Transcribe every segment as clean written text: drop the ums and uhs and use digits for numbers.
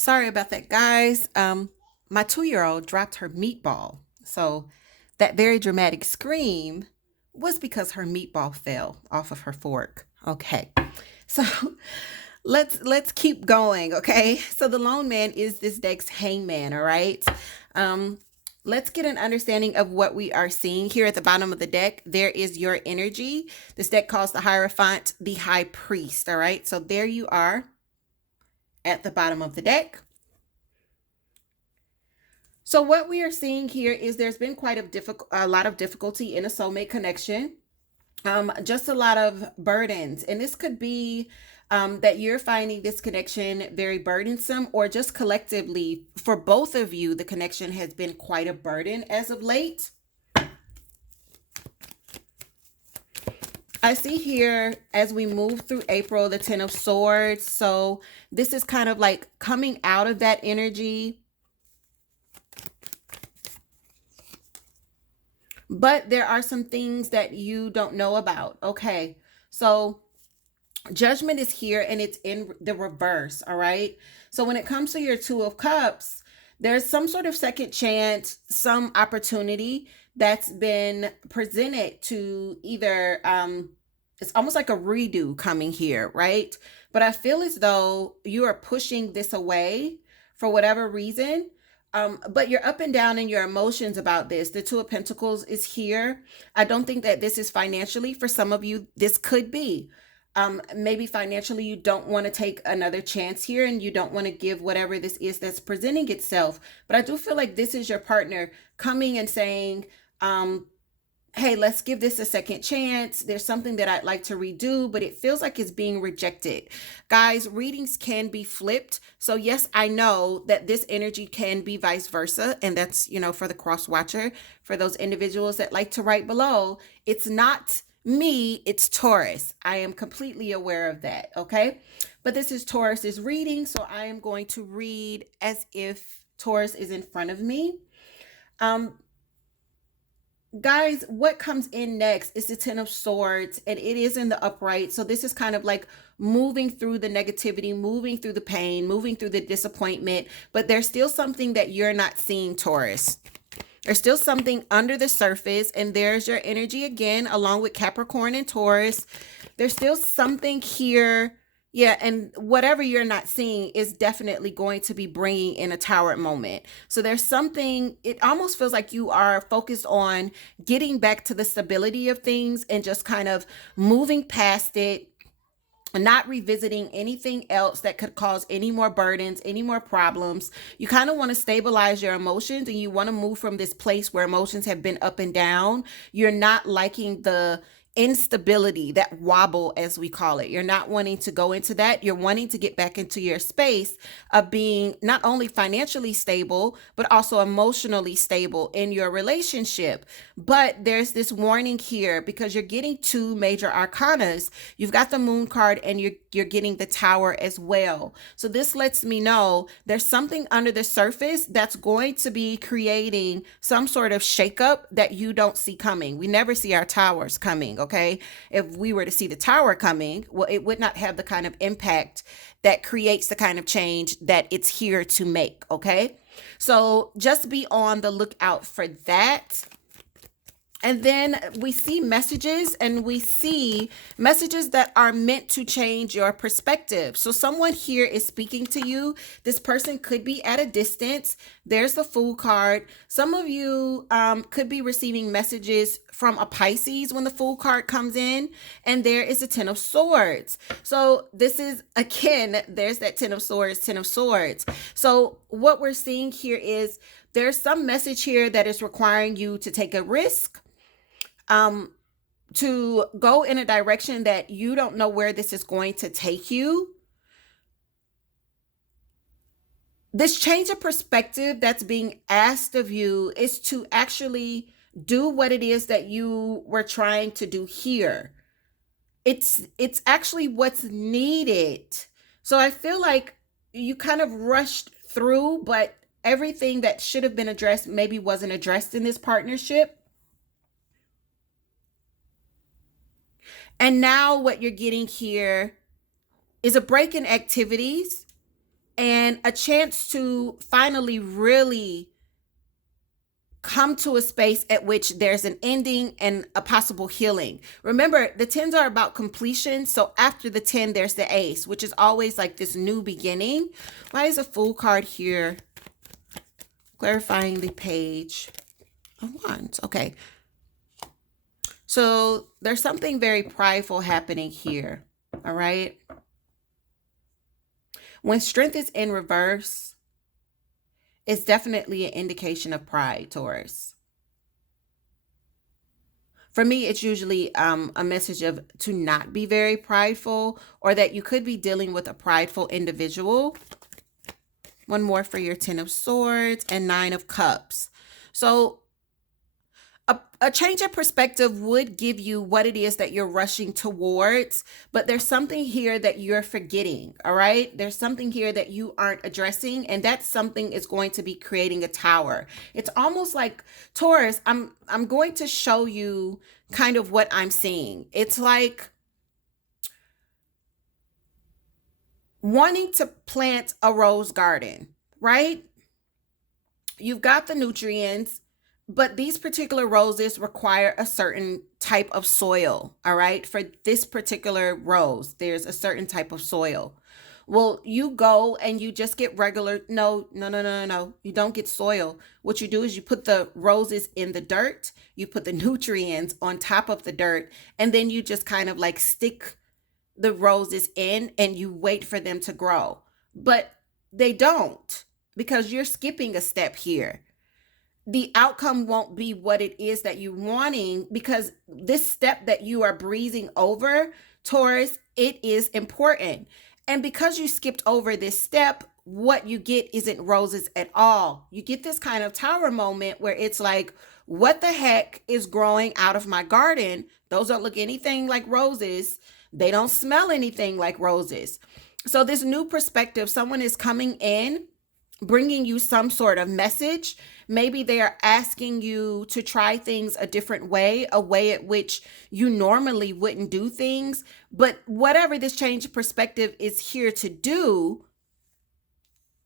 Sorry about that, guys. My 2-year-old dropped her meatball. So that very dramatic scream was because her meatball fell off of her fork. Okay. So let's keep going, okay? So the lone man is this deck's hangman, all right? Um let's get an understanding of what we are seeing here at the bottom of the deck. There is your energy. This deck calls the Hierophant the High Priest, all right? So there you are at the bottom of the deck. So what we are seeing here is there's been quite a lot of difficulty in a soulmate connection. Just a lot of burdens, and this could be that you're finding this connection very burdensome, or just collectively for both of you, the connection has been quite a burden as of late. I see here as we move through April, the Ten of Swords. So this is kind of like coming out of that energy. But there are some things that you don't know about. Okay. So Judgment is here and it's in the reverse. All right. So when it comes to your Two of Cups, there's some sort of second chance, some opportunity that's been presented to either, it's almost like a redo coming here, right? But I feel as though you are pushing this away for whatever reason. But you're up and down in your emotions about this. The Two of Pentacles is here. I don't think that this is financially. For some of you, this could be. Maybe financially, you don't want to take another chance here and you don't want to give whatever this is that's presenting itself. But I do feel like this is your partner coming and saying, hey, let's give this a second chance. There's something that I'd like to redo, but it feels like it's being rejected. Guys, readings can be flipped. So yes, I know that this energy can be vice versa. And that's, for the cross watcher, for those individuals that like to write below, it's not me, it's Taurus. I am completely aware of that. Okay. But this is Taurus's reading. So I am going to read as if Taurus is in front of me. Guys, what comes in next is the Ten of Swords, and it is in the upright. So this is kind of like moving through the negativity, moving through the pain, moving through the disappointment, but there's still something that you're not seeing, Taurus. There's still something under the surface, and there's your energy again, along with Capricorn and Taurus. There's still something here. Yeah, and whatever you're not seeing is definitely going to be bringing in a tower moment. So there's something, it almost feels like you are focused on getting back to the stability of things and just kind of moving past it, not revisiting anything else that could cause any more burdens, any more problems. You kind of want to stabilize your emotions, and you want to move from this place where emotions have been up and down. You're not liking the instability, that wobble, as we call it. You're not wanting to go into that. You're wanting to get back into your space of being not only financially stable, but also emotionally stable in your relationship. But there's this warning here because you're getting two major arcanas. You've got the Moon card and you're getting the Tower as well. So this lets me know there's something under the surface that's going to be creating some sort of shakeup that you don't see coming. We never see our towers coming, okay? If we were to see the Tower coming, well, it would not have the kind of impact that creates the kind of change that it's here to make, okay? So just be on the lookout for that. And then we see messages, and we see messages that are meant to change your perspective. So someone here is speaking to you. This person could be at a distance. There's the Fool card. Some of you could be receiving messages from a Pisces when the Fool card comes in. And there is the Ten of Swords. So this is, again, there's that Ten of Swords, Ten of Swords. So what we're seeing here is there's some message here that is requiring you to take a risk, to go in a direction that you don't know where this is going to take you. This change of perspective that's being asked of you is to actually do what it is that you were trying to do here. It's actually what's needed. So I feel like you kind of rushed through, but everything that should have been addressed maybe wasn't addressed in this partnership. And now what you're getting here is a break in activities, and a chance to finally really come to a space at which there's an ending and a possible healing. Remember, the 10s are about completion. So after the 10, there's the ace, which is always like this new beginning. Why is a Fool card here? Clarifying the page of Wands. Okay. So there's something very prideful happening here. All right. When Strength is in reverse, it's definitely an indication of pride, Taurus. For me, it's usually a message of to not be very prideful, or that you could be dealing with a prideful individual. One more for your 10 of Swords and 9 of Cups. So a change of perspective would give you what it is that you're rushing towards, but there's something here that you're forgetting, all right? There's something here that you aren't addressing, and that something is going to be creating a tower. It's almost like, Taurus, I'm going to show you kind of what I'm seeing. It's like wanting to plant a rose garden, right? You've got the nutrients, but these particular roses require a certain type of soil, all right? For this particular rose, there's a certain type of soil. Well, you go and you just get regular, no. You don't get soil. What you do is you put the roses in the dirt, you put the nutrients on top of the dirt, and then you just kind of like stick the roses in and you wait for them to grow. But they don't, because you're skipping a step here. The outcome won't be what it is that you're wanting, because this step that you are breezing over, Taurus, it is important. And because you skipped over this step, what you get isn't roses at all. You get this kind of tower moment where it's like, what the heck is growing out of my garden? Those don't look anything like roses. They don't smell anything like roses. So this new perspective, someone is coming in, bringing you some sort of message. Maybe they are asking you to try things a different way, a way at which you normally wouldn't do things. But whatever this change of perspective is here to do,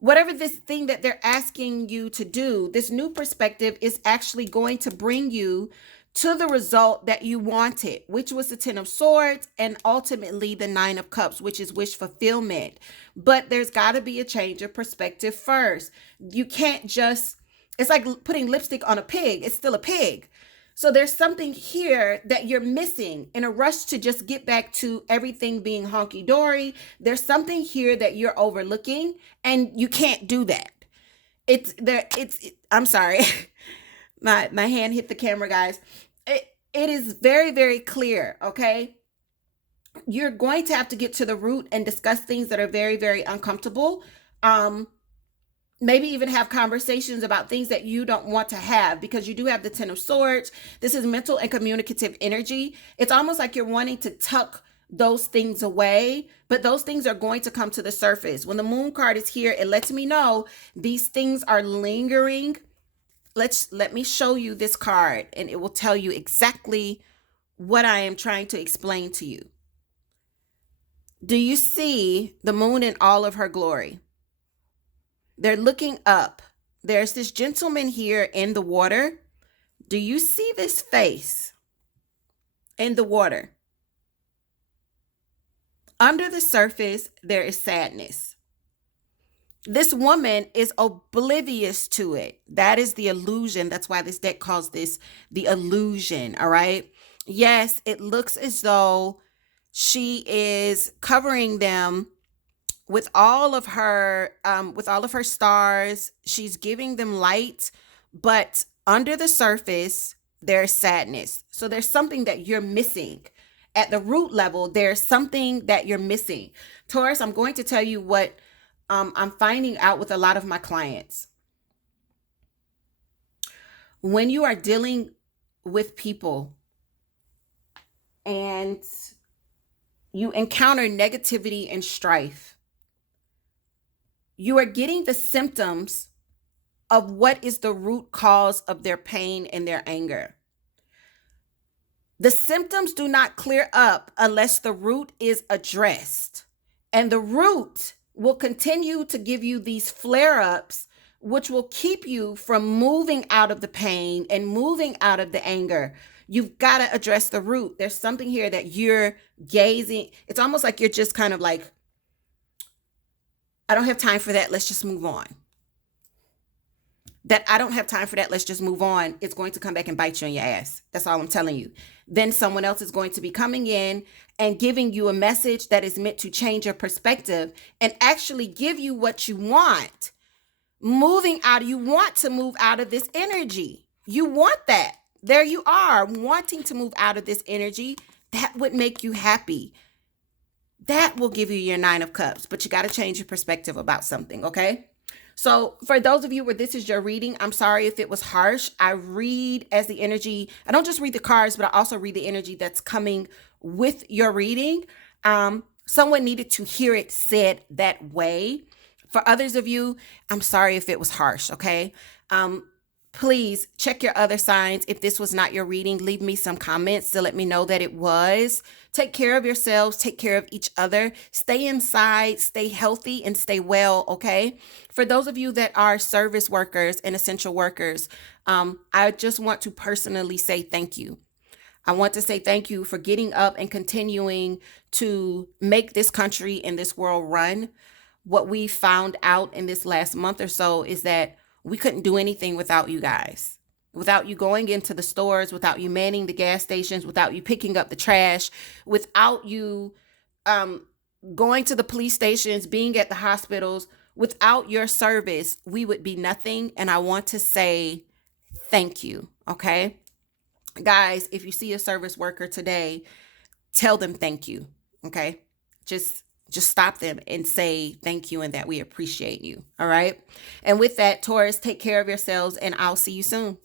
whatever this thing that they're asking you to do, this new perspective is actually going to bring you to the result that you wanted, which was the 10 of Swords and ultimately the 9 of Cups, which is wish fulfillment. But there's got to be a change of perspective first. You can't just, it's like putting lipstick on a pig. It's still a pig. So there's something here that you're missing in a rush to just get back to everything being honky-dory. There's something here that you're overlooking, and you can't do that. I'm sorry. My hand hit the camera, guys. It is very, very clear, okay? You're going to have to get to the root and discuss things that are very, very uncomfortable. Maybe even have conversations about things that you don't want to have, because you do have the 10 of Swords. This is mental and communicative energy. It's almost like you're wanting to tuck those things away, but those things are going to come to the surface. When the Moon card is here, it lets me know these things are lingering. Let me show you this card, and it will tell you exactly what I am trying to explain to you. Do you see the moon in all of her glory? They're looking up. There's this gentleman here in the water. Do you see this face in the water? Under the surface, there is sadness. This woman is oblivious to it. That is the illusion. That's why this deck calls this the illusion, all right? Yes, it looks as though she is covering them with all of her stars. She's giving them light, but under the surface, there's sadness. So there's something that you're missing. At the root level, there's something that you're missing. Taurus, I'm going to tell you what I'm finding out with a lot of my clients. When you are dealing with people and you encounter negativity and strife, you are getting the symptoms of what is the root cause of their pain and their anger. The symptoms do not clear up unless the root is addressed. And the root will continue to give you these flare ups, which will keep you from moving out of the pain and moving out of the anger. You've got to address the root. There's something here that you're gazing. It's almost like you're just kind of like, I don't have time for that. Let's just move on. That I don't have time for that. Let's just move on. It's going to come back and bite you in your ass. That's all I'm telling you. Then someone else is going to be coming in and giving you a message that is meant to change your perspective and actually give you what you want. You want to move out of this energy. You want that. There you are, wanting to move out of this energy. That would make you happy. That will give you your 9 of Cups, but you got to change your perspective about something, okay? So for those of you where this is your reading, I'm sorry if it was harsh. I read as the energy. I don't just read the cards, but I also read the energy that's coming with your reading. Someone needed to hear it said that way. For others of you, I'm sorry if it was harsh, okay? Please check your other signs. If this was not your reading, leave me some comments to let me know that it was. Take care of yourselves. Take care of each other. Stay inside, stay healthy, and stay well, okay? For those of you that are service workers and essential workers, I just want to personally say thank you. I want to say thank you for getting up and continuing to make this country and this world run. What we found out in this last month or so is that we couldn't do anything without you guys. Without you going into the stores, without you manning the gas stations, without you picking up the trash, without you going to the police stations, being at the hospitals, without your service, we would be nothing. And I want to say thank you, okay? Guys, if you see a service worker today, tell them thank you, okay? Just stop them and say thank you and that we appreciate you, all right? And with that, Taurus, take care of yourselves and I'll see you soon.